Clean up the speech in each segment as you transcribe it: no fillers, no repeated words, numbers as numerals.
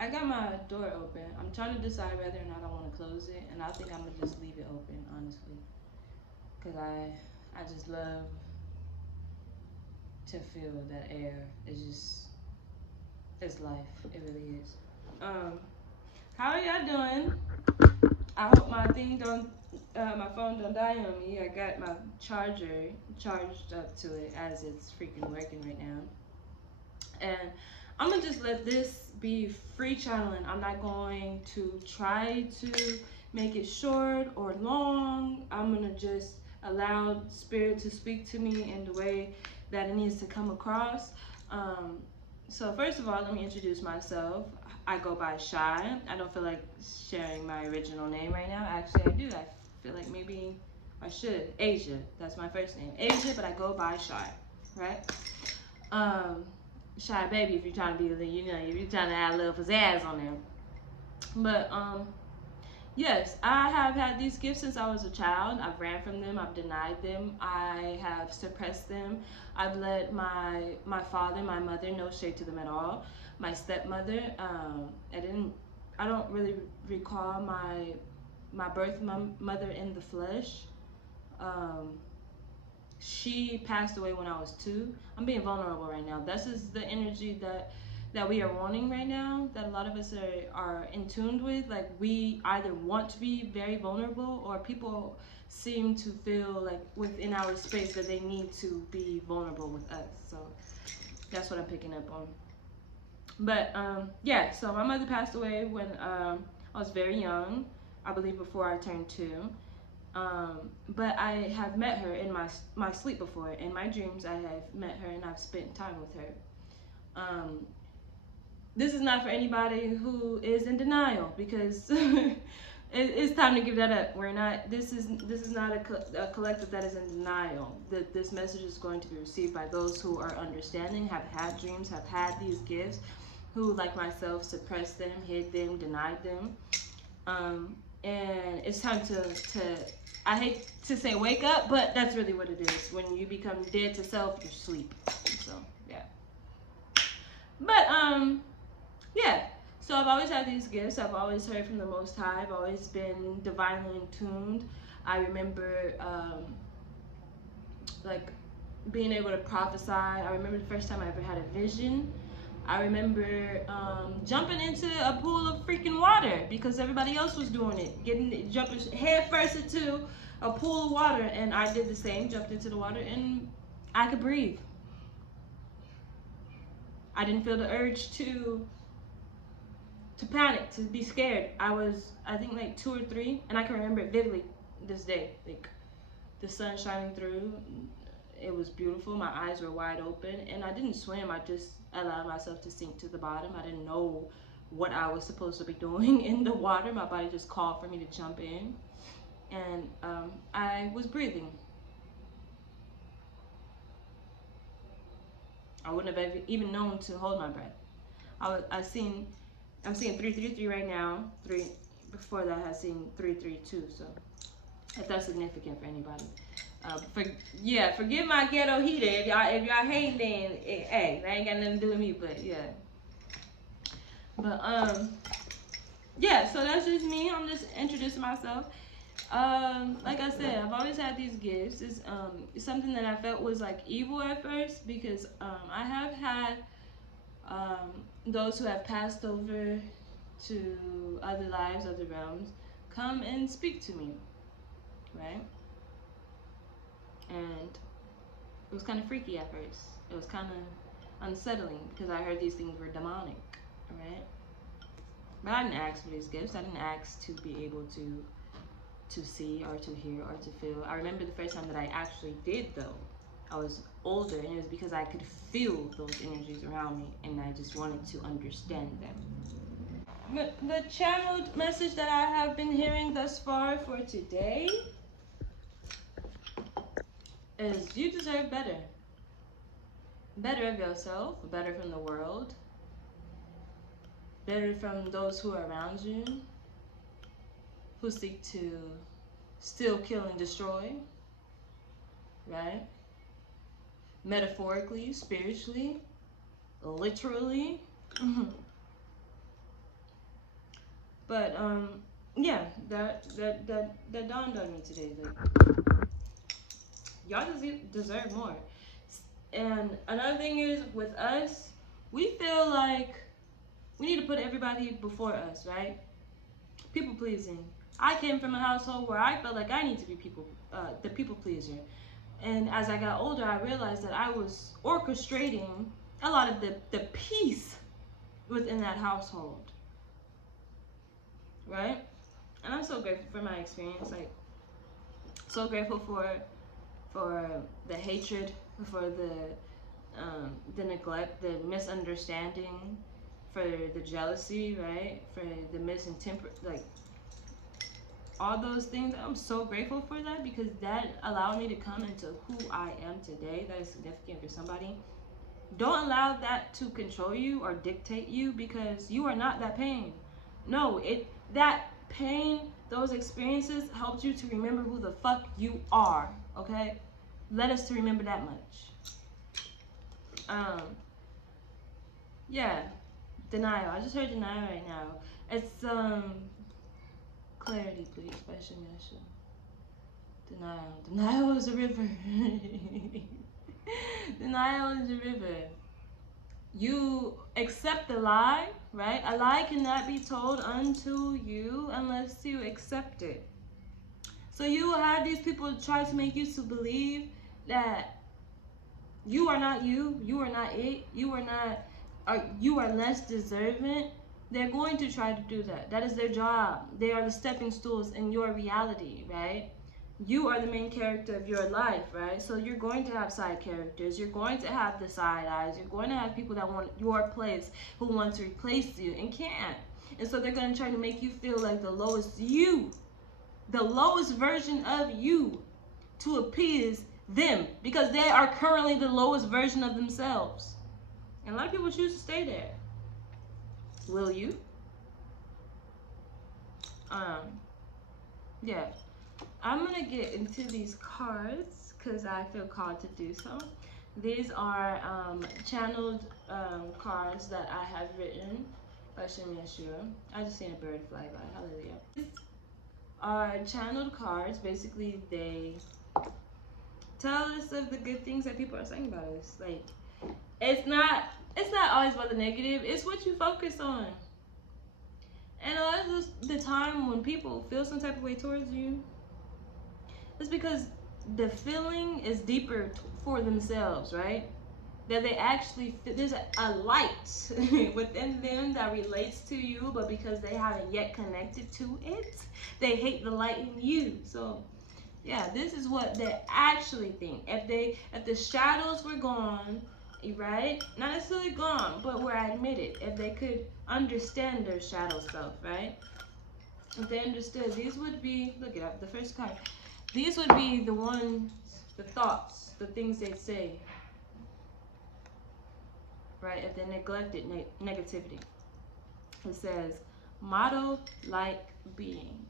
I got my door open. I'm trying to decide whether or not I want to close it, and I think I'm gonna just leave it open, honestly, because I just love to feel that air. It's life. It really is. How are y'all doing? I hope my phone don't die on me. I got my charger charged up to it as it's freaking working right now. And I'm gonna just let this be free channeling. I'm not going to try to make it short or long. I'm gonna just allow spirit to speak to me in the way that it needs to come across. So first of all, let me introduce myself. I go by Shy. I don't feel like sharing my original name right now. Actually, I do. I feel like maybe I should. Asia. That's my first name. Asia, but I go by Shy. Right? Shy baby, if you're trying to be, if you're trying to add a little pizzazz on there. But yes, I have had these gifts since I was a child. I've ran from them. I've denied them. I have suppressed them. I've let my father, my mother, no shade to them at all. My stepmother, I don't really recall my birth mother in the flesh. She passed away when I was 2. I'm being vulnerable right now. This is the energy that we are wanting right now, that a lot of us are in tune with. Like, we either want to be very vulnerable, or people seem to feel like within our space that they need to be vulnerable with us. So that's what I'm picking up on. But yeah, so my mother passed away when I was very young, I believe before I turned 2. But I have met her in my sleep before. In my dreams, I have met her and I've spent time with her. This is not for anybody who is in denial, because it's time to give that up. We're not. This is not a collective that is in denial. That this message is going to be received by those who are understanding, have had dreams, have had these gifts, who, like myself, suppressed them, hid them, denied them. And it's time to I hate to say wake up, but that's really what it is. When you become dead to self, you sleep. So yeah. But yeah. So I've always had these gifts. I've always heard from the Most High. I've always been divinely in tuned. I remember like being able to prophesy. I remember the first time I ever had a vision. I remember jumping into a pool of freaking water because everybody else was doing it, jumping head first into a pool of water, and I did the same, jumped into the water, and I could breathe. I didn't feel the urge to panic, to be scared. I was, I think, like 2 or 3, and I can remember it vividly this day. Like, the sun shining through, it was beautiful. My eyes were wide open, and I didn't swim. I just allowed myself to sink to the bottom. I didn't know what I was supposed to be doing in the water. My body just called for me to jump in, and I was breathing. I wouldn't have even known to hold my breath. I'm seeing 333 right now. 3 before that I had seen 332. So if that's significant for anybody. Forgive my ghetto heater. If y'all hate, then hey, that ain't got nothing to do with me. But yeah. But yeah. So that's just me. I'm just introducing myself. Like I said, I've always had these gifts. It's something that I felt was like evil at first, because I have had those who have passed over to other lives, other realms, come and speak to me, right? And it was kind of freaky at first. It was kind of unsettling because I heard these things were demonic, right? But I didn't ask for these gifts. I didn't ask to be able to see or to hear or to feel. I remember the first time that I actually did, though. I was older, and it was because I could feel those energies around me, and I just wanted to understand them. The channeled message that I have been hearing thus far for today is you deserve better. Better of yourself, better from the world, better from those who are around you, who seek to steal, kill, and destroy, right? Metaphorically, spiritually, literally. But yeah, that dawned on me today. Like, y'all deserve more. And another thing is with us, we feel like we need to put everybody before us, right? People pleasing. I came from a household where I felt like I need to be the people pleaser. And as I got older, I realized that I was orchestrating a lot of the peace within that household, right? And I'm so grateful for my experience. Like, so grateful for the hatred, for the neglect, the misunderstanding, for the jealousy, right? For the like all those things. I'm so grateful for that, because that allowed me to come into who I am today. That is significant for somebody. Don't allow that to control you or dictate you, because you are not that pain. No, that pain, those experiences helped you to remember who the fuck you are, okay? Let us to remember that much. Yeah, denial. I just heard denial right now. It's clarity, please, by Shemesha. Denial is a river. Denial is a river. You accept the lie, right? A lie cannot be told unto you unless you accept it. So you will have these people try to make you to believe that you are not you are not it, you are less deserving. They're going to try to do that. That is their job. They are the stepping stools in your reality, right? You are the main character of your life, right? So you're going to have side characters. You're going to have the side eyes. You're going to have people that want your place, who want to replace you and can't. And so they're going to try to make you feel like the lowest version of you, to appease them, because they are currently the lowest version of themselves. And a lot of people choose to stay there. Will you? Yeah. I'm gonna get into these cards because I feel called to do so. These are channeled cards that I have written by Shem Yeshua. I just seen a bird fly by. Hallelujah. These are channeled cards. Basically, they tell us of the good things that people are saying about us. Like, it's not always about the negative. It's what you focus on. And a lot of the time when people feel some type of way towards you, it's because the feeling is deeper for themselves, right? That they actually, there's a light within them that relates to you, but because they haven't yet connected to it, they hate the light in you. So yeah, this is what they actually think. If the shadows were gone, right? Not necessarily gone, but were admitted. If they could understand their shadow self, right? If they understood, these would be, look it up, the first card. These would be the thoughts, the things they'd say, right? If they neglected negativity. It says, model like being.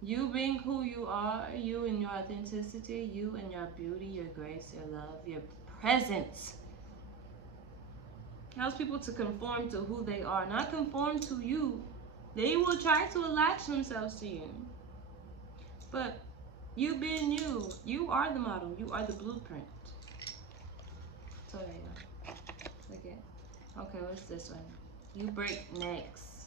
You being who you are, you and your authenticity, you and your beauty, your grace, your love, your presence. Helps people to conform to who they are, not conform to you. They will try to attach themselves to you. But you being you, you are the model, you are the blueprint. So there you go. Look at. Okay, what's this one? You break necks.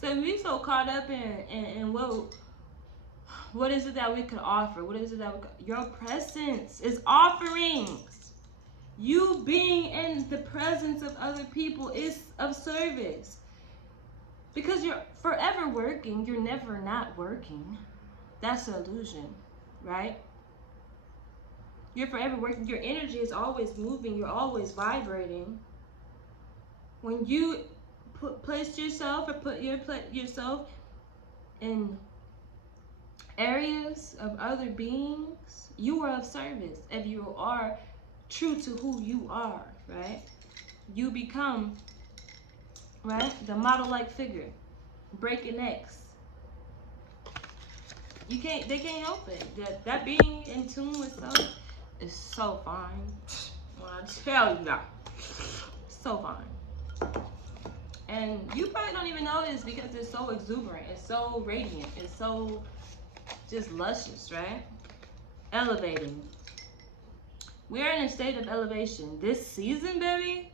So we so caught up in what is it that we could offer? What is it that your presence is offerings. You being in the presence of other people is of service. Because you're forever working, you're never not working. That's an illusion, right? You're forever working. Your energy is always moving. You're always vibrating. When you place yourself or put yourself in areas of other beings, you are of service. If you are true to who you are, right? You become, right, the model-like figure, breaking necks. They can't help it. That being in tune with self is so fine. When I tell you that, so fine. And you probably don't even know this because it's so exuberant, it's so radiant, it's so just luscious, right? Elevating. We're in a state of elevation. This season, baby,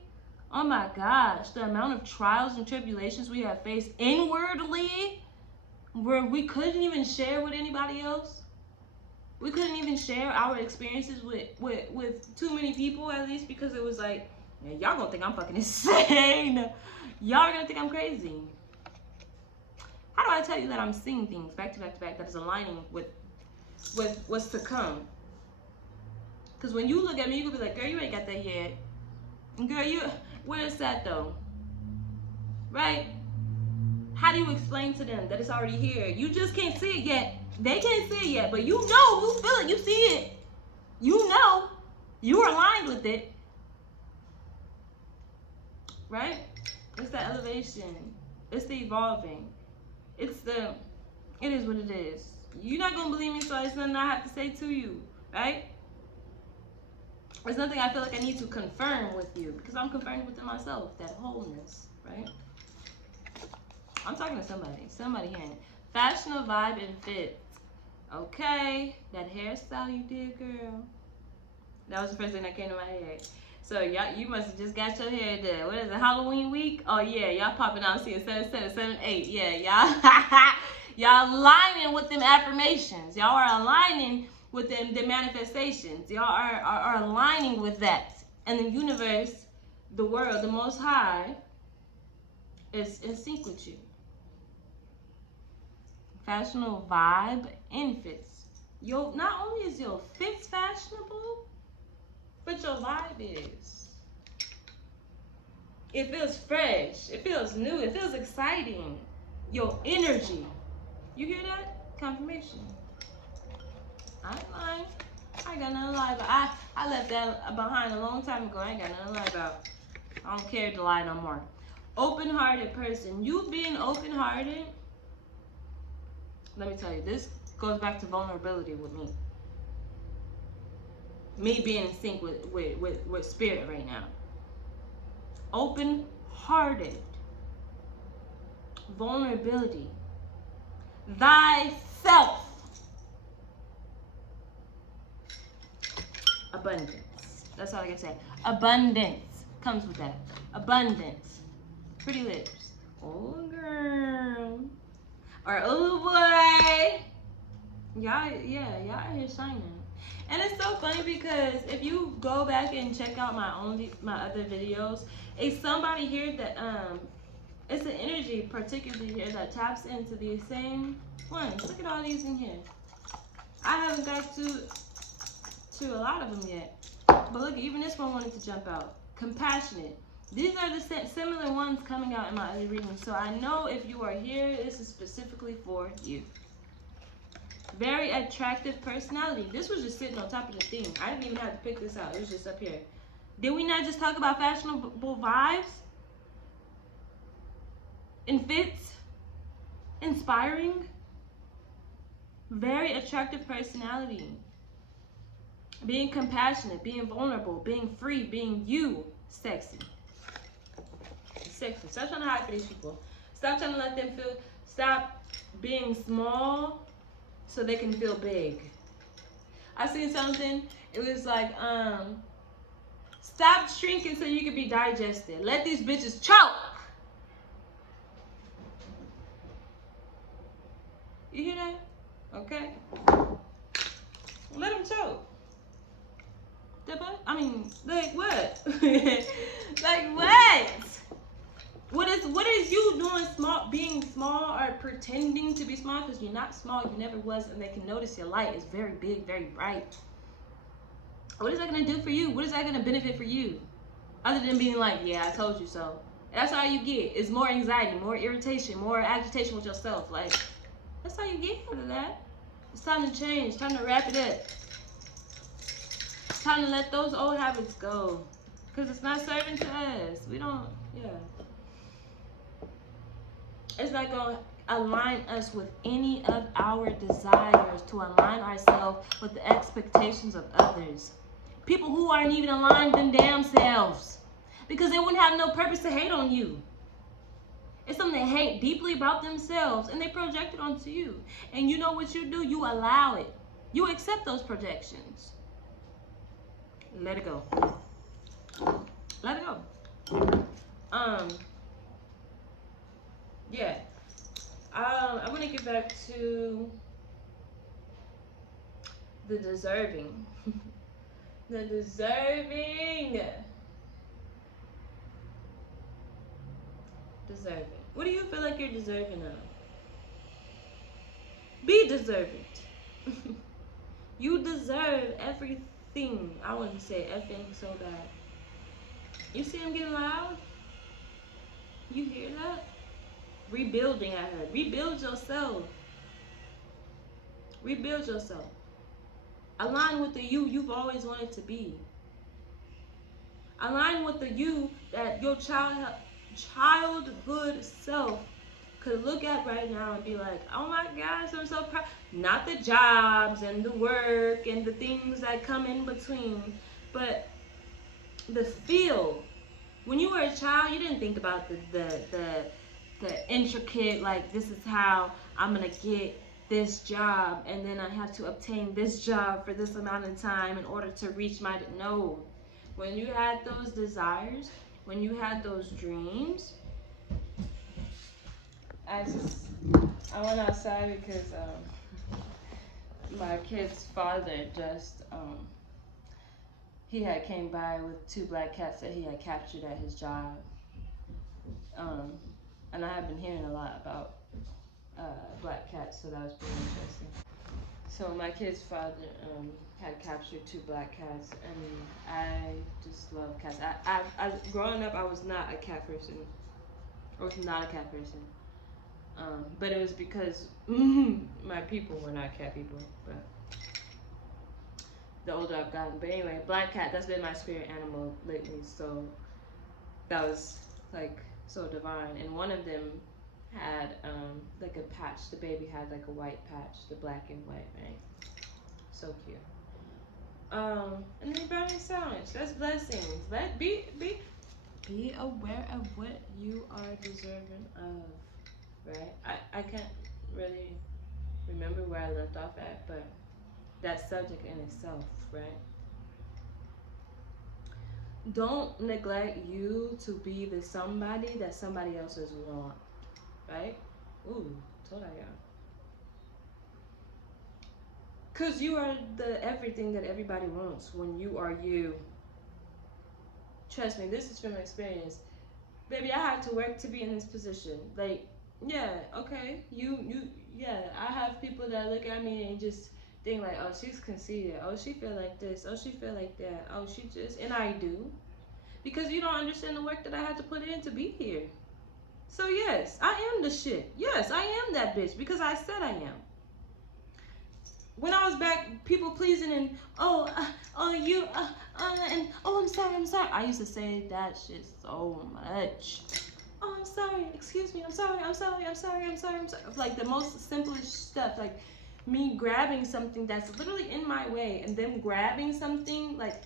oh my gosh, the amount of trials and tribulations we have faced inwardly, where we couldn't even share with anybody else. We couldn't even share our experiences with too many people, at least, because it was like, yeah, y'all gonna think I'm fucking insane. Y'all are gonna think I'm crazy. How do I tell you that I'm seeing things back to back to back that is aligning with what's to come? Because when you look at me, you could be like, girl, you ain't got that yet. Girl, where is that though? Right? How do you explain to them that it's already here? You just can't see it yet. They can't see it yet, but you know, you feel it, you see it. You know, you're aligned with it. Right? It's the elevation. It's the evolving. It is what it is. You're not gonna believe me, so it's nothing I have to say to you, right? There's nothing I feel like I need to confirm with you because I'm confirmed within myself, that wholeness, right? I'm talking to somebody hearing it. Fashionable vibe and fit. Okay, that hairstyle you did, girl. That was the first thing that came to my head. So y'all, you must have just got your hair done. What is it, Halloween week? Oh yeah, y'all popping out, seeing 7-7-7-8. Yeah, y'all, y'all aligning with them affirmations. Y'all are aligning with them, the manifestations. Y'all are aligning with that. And the universe, the world, the Most High, is in sync with you. Fashionable vibe and fits. Not only is your fits fashionable, but your vibe is. It feels fresh. It feels new. It feels exciting. Your energy. You hear that? Confirmation. I ain't lying. I ain't got nothing to lie about. I left that behind a long time ago. I ain't got nothing to lie about. I don't care to lie no more. Open-hearted person. You being open-hearted, let me tell you, this goes back to vulnerability with me. Me being in sync with spirit right now. Open-hearted. Vulnerability. Thyself. Abundance. That's all I can say. Abundance comes with that. Abundance. Pretty lips. Oh, girl. Or, oh, boy. Y'all out here shining. And it's so funny because if you go back and check out my other videos, it's somebody here that it's an energy particularly here that taps into these same ones. Look at all these in here. I haven't got to a lot of them yet, but look, even this one wanted to jump out. Compassionate. These are the similar ones coming out in my other readings. So I know if you are here, this is specifically for you. Very attractive personality. This was just sitting on top of the thing. I didn't even have to pick this out. It was just up here. Did we not just talk about fashionable vibes? And fits? Inspiring? Very attractive personality. Being compassionate, being vulnerable, being free, being you. Sexy. Sexy. Stop trying to hide for these people. Stop trying to let them feel. Stop being small so they can feel big. I seen something. It was like, stop shrinking so you can be digested. Let these bitches choke. You hear that? Okay. Let them choke. I mean, like what? Like what? What is you doing small, being small or pretending to be small? Because you're not small, you never was, and they can notice your light is very big, very bright. What is that gonna do for you? What is that gonna benefit for you? Other than being like, yeah, I told you so. That's all you get. It's more anxiety, more irritation, more agitation with yourself. Like, that's all you get out of that. It's time to change, time to wrap it up. It's time to let those old habits go. Because it's not serving to us. We don't, yeah. It's not going to align us with any of our desires, to align ourselves with the expectations of others. People who aren't even aligned them damn selves. Because they wouldn't have no purpose to hate on you. It's something they hate deeply about themselves, and they project it onto you. And you know what you do? You allow it. You accept those projections. Let it go. Let it go. Yeah. I'm gonna get back to the deserving. The deserving. Deserving. What do you feel like you're deserving of? Be deserving. You deserve everything. I want to say effing so bad. You see him getting loud? You hear that? Rebuilding, I heard. Rebuild yourself. Rebuild yourself. Align with the you you've always wanted to be. Align with the you that your childhood self could look at right now and be like, oh my gosh, I'm so proud. Not the jobs and the work and the things that come in between, but the feel. When you were a child, you didn't think about the intricate, like, this is how I'm gonna get this job, and then I have to obtain this job for this amount of time in order to reach my, no. When you had those desires, when you had those dreams, I went outside because my kid's father just he had came by with 2 black cats that he had captured at his job, and I have been hearing a lot about black cats, so that was pretty interesting. So my kid's father had captured 2 black cats, and I just love cats. I growing up, I was not a cat person. I was not a cat person. But it was because my people were not cat people. But the older I've gotten. But anyway, black cat, that's been my spirit animal lately. So that was like so divine. And one of them had like a patch. The baby had like a white patch, the black and white, right? So cute. And then burning silence. That's blessings. Let be aware of what you are deserving of. Right? I can't really remember where I left off at, but that subject in itself, right? Don't neglect you to be the somebody that somebody else's want, right? Ooh, told I y'all. Because you are the everything that everybody wants when you are you. Trust me, this is from experience. Baby, I had to work to be in this position. Like, yeah, okay, yeah, I have people that look at me and just think like, oh, she's conceited, oh, she feel like this, oh, she feel like that, oh, she just, and I do, because you don't understand the work that I had to put in to be here. So yes, I am the shit. Yes, I am that bitch, because I said I am. When I was back, people pleasing and and oh, I'm sorry. I used to say that shit so much. Oh, I'm sorry, excuse me, I'm sorry. Like the most simplest stuff, like me grabbing something that's literally in my way and them grabbing something like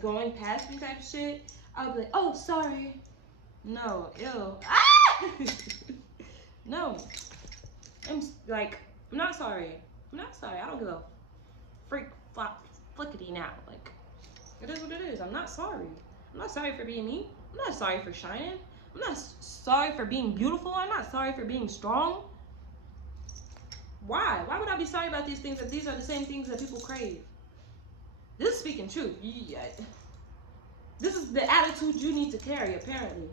going past me type shit. I'll be like, oh, sorry. No, ew. Ah! No. I'm not sorry. I'm not sorry. I don't give a flickety now. Like, it is what it is. I'm not sorry. I'm not sorry for being me. I'm not sorry for shining. I'm not sorry for being beautiful. I'm not sorry for being strong. Why? Why would I be sorry about these things if these are the same things that people crave? This is speaking truth. Yeah. This is the attitude you need to carry, apparently.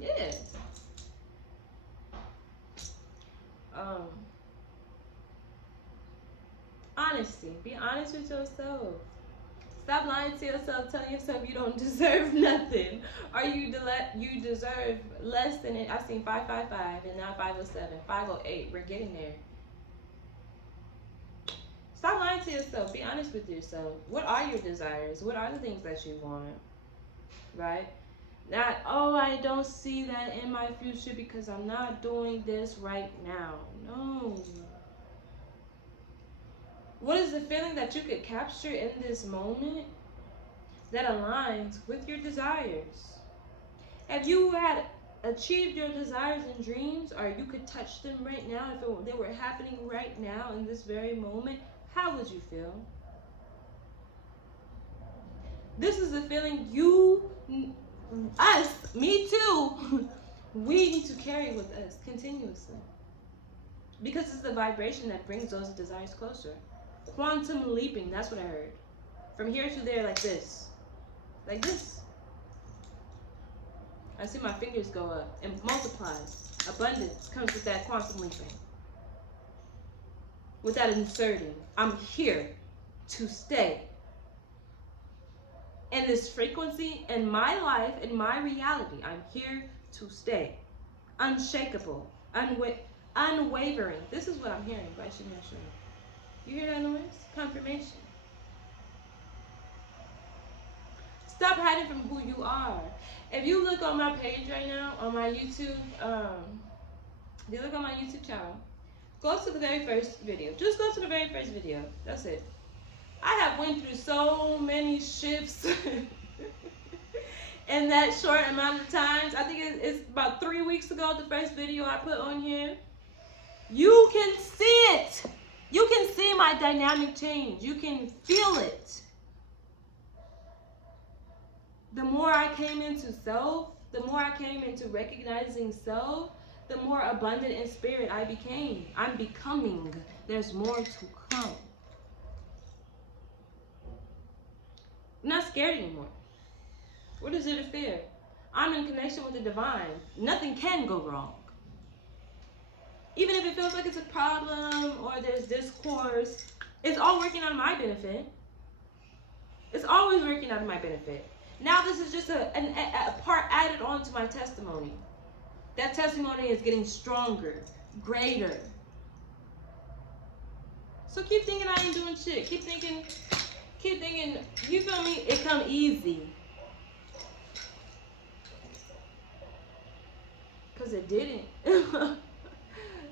Yeah. Honesty. Be honest with yourself. Stop lying to yourself, telling yourself you don't deserve nothing, or you deserve less than it. I seen 555 and now 507, 508. We're getting there. Stop lying to yourself. Be honest with yourself. What are your desires? What are the things that you want? Right? Not, oh, I don't see that in my future because I'm not doing this right now. No. What is the feeling that you could capture in this moment? that aligns with your desires. If you had achieved your desires and dreams, or you could touch them right now, if they were happening right now in this very moment, how would you feel? This is the feeling us, me too, we need to carry with us continuously. Because it's the vibration that brings those desires closer. Quantum leaping, that's what I heard. From here to there, like this. Like this. I see my fingers go up and multiplies. Abundance comes with that quantum leaping. With that inserting. I'm here to stay. In this frequency, in my life, in my reality, I'm here to stay. Unshakable. Unwavering. This is what I'm hearing. But I shouldn't have shown. You hear that noise? Confirmation. Stop hiding from who you are. If you look on my page right now, on my YouTube, if you look on my YouTube channel, go to the very first video. Just go to the very first video. That's it. I have went through so many shifts in that short amount of times. I think it's about 3 weeks ago, the first video I put on here. You can see it. You can see my dynamic change. You can feel it. The more I came into self, the more I came into recognizing self, the more abundant in spirit I became. I'm becoming. There's more to come. I'm not scared anymore. What is there to fear? I'm in connection with the divine. Nothing can go wrong. Even if it feels like it's a problem or there's discourse, it's all working out of my benefit. It's always working out of my benefit. Now this is just a part added on to my testimony. That testimony is getting stronger, greater. So keep thinking I ain't doing shit. Keep thinking, you feel me? It come easy. Because it didn't.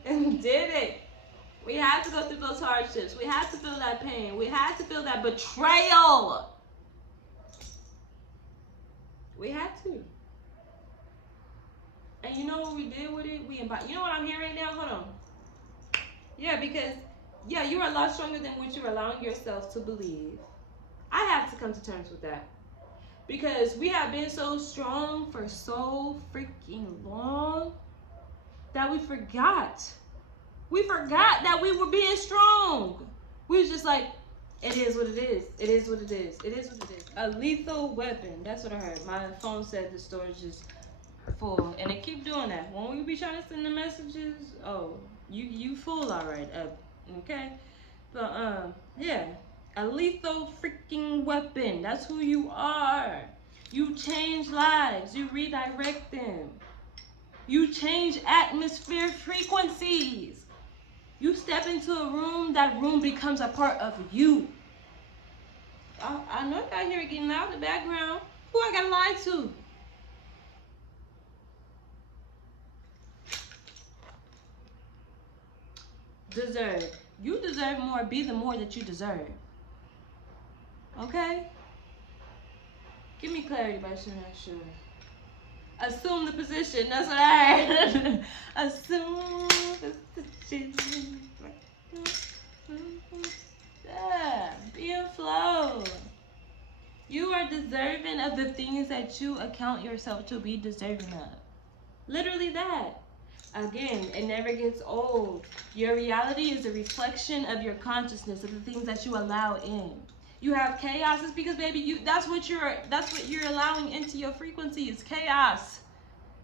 It didn't. We had to go through those hardships. We had to feel that pain. We had to feel that betrayal. We had to. And you know what we did with it? We embodied. You know what I'm hearing right now? Hold on. Yeah, because, yeah, you're a lot stronger than what you're allowing yourself to believe. I have to come to terms with that. Because we have been so strong for so freaking long that we forgot. We forgot that we were being strong. We was just like, it is what it is. It is what it is. It is what it is. A lethal weapon. That's what I heard. My phone said the storage is full. And it keep doing that. When we be trying to send the messages, oh, you full alright. Okay? But yeah. A lethal freaking weapon. That's who you are. You change lives. You redirect them. You change atmosphere frequencies. You step into a room, that room becomes a part of you. I know I hear it getting loud in the background. Who I gotta lie to? Deserve. You deserve more. Be the more that you deserve. Okay? Give me clarity, but I'm not sure. Assume the position. That's what I heard. Assume the position. Yeah, be in flow. You are deserving of the things that you account yourself to be deserving of. Literally that. Again, it never gets old. Your reality is a reflection of your consciousness, of the things that you allow in. You have chaos, it's because baby, that's what you're allowing into your frequency is chaos.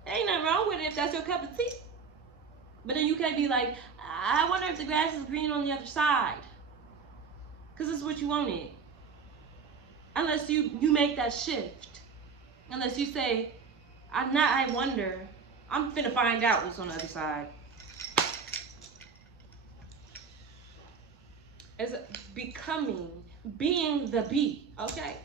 There ain't nothing wrong with it if that's your cup of tea. But then you can't be like, I wonder if the grass is green on the other side. Because it's what you wanted. Unless you make that shift. Unless you say, I wonder, I'm finna find out what's on the other side. It's becoming, being the bee, okay?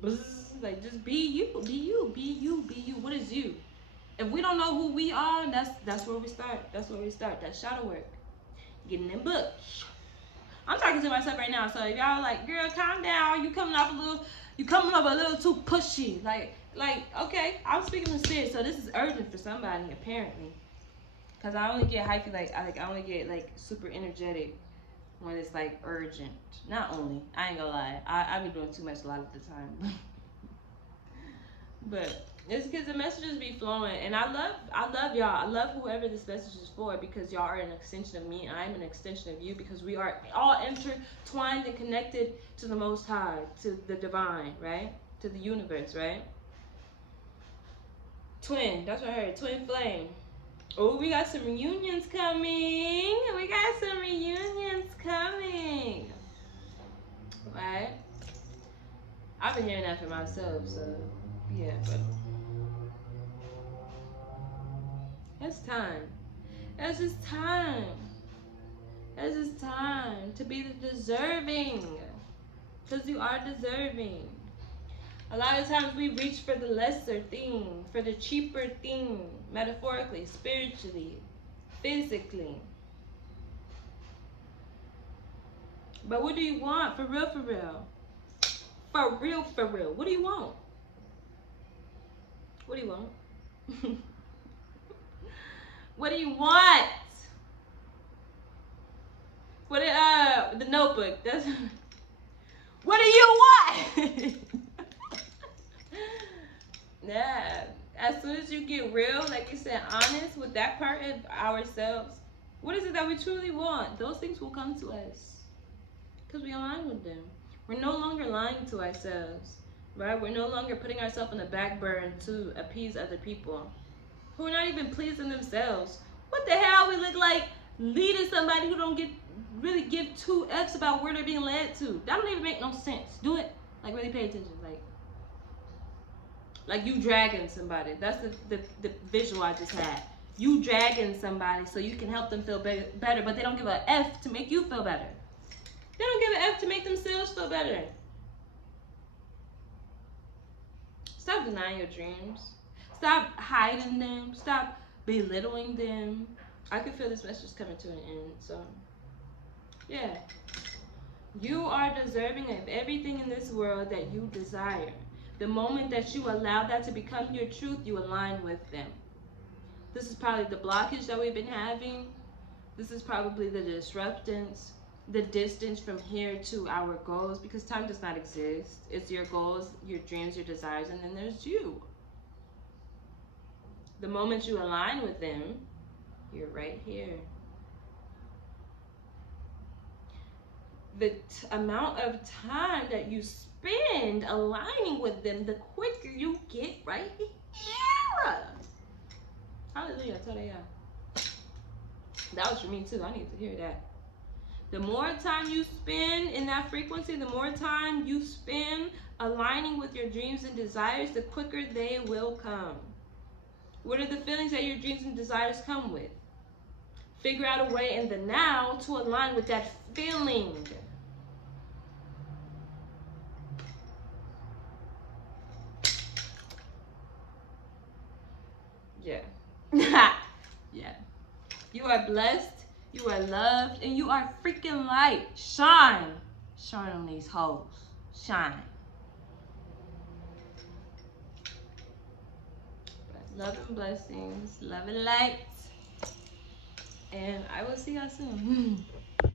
Bzz, like just be you, be you, be you, be you. What is you? If we don't know who we are, that's where we start. That's where we start. That's shadow work. Getting in books. I'm talking to myself right now. So if y'all like, girl, calm down. You coming off a little too pushy. Like, okay, I'm speaking from spirit. So this is urgent for somebody apparently. Cause I only get hypey, I only get like super energetic when it's like urgent. Not only, I ain't gonna lie, I be doing too much a lot of the time. But it's because the messages be flowing, and I love y'all. I love whoever this message is for, because y'all are an extension of me. I'm an extension of you, because we are all intertwined and connected to the Most High, to the divine, right? To the universe, right? Twin, that's what I heard. Twin flame. Oh, we got some reunions coming. We got some reunions coming. Right? I've been hearing that for myself, so yeah, but it's time. It's just time. It's just time to be the deserving. Because you are deserving. A lot of times we reach for the lesser thing, for the cheaper thing, metaphorically, spiritually, physically. But what do you want? For real, for real. For real, for real. What do you want? What do you want? What do you want? What the notebook. That's what do you want? Yeah. As soon as you get real, like you said, honest with that part of ourselves, what is it that we truly want? Those things will come to us. Because we align with them. We're no longer lying to ourselves. Right? We're no longer putting ourselves on the back burner to appease other people who are not even pleasing themselves. What the hell we look like leading somebody who don't really give two F's about where they're being led to? That don't even make no sense. Do it. Like, really pay attention. Like you dragging somebody. That's the visual I just had. You dragging somebody so you can help them feel better, but they don't give a F to make you feel better. They don't give an F to make themselves feel better. Stop denying your dreams. Stop hiding them. Stop belittling them. I can feel this message coming to an end. So, yeah. You are deserving of everything in this world that you desire. The moment that you allow that to become your truth, you align with them. This is probably the blockage that we've been having. This is probably the disruptance, the distance from here to our goals, because time does not exist. It's your goals, your dreams, your desires, and then there's you. The moment you align with them, you're right here. The amount of time that you spend aligning with them, the quicker you get right here. Hallelujah. That was for me too. I need to hear that. The more time you spend in that frequency, the more time you spend aligning with your dreams and desires, the quicker they will come. What are the feelings that your dreams and desires come with? Figure out a way in the now to align with that feeling. Yeah. Yeah. You are blessed, you are loved, and you are freaking light. Shine. Shine on these hoes. Shine. Love and blessings. Love and light. And I will see y'all soon.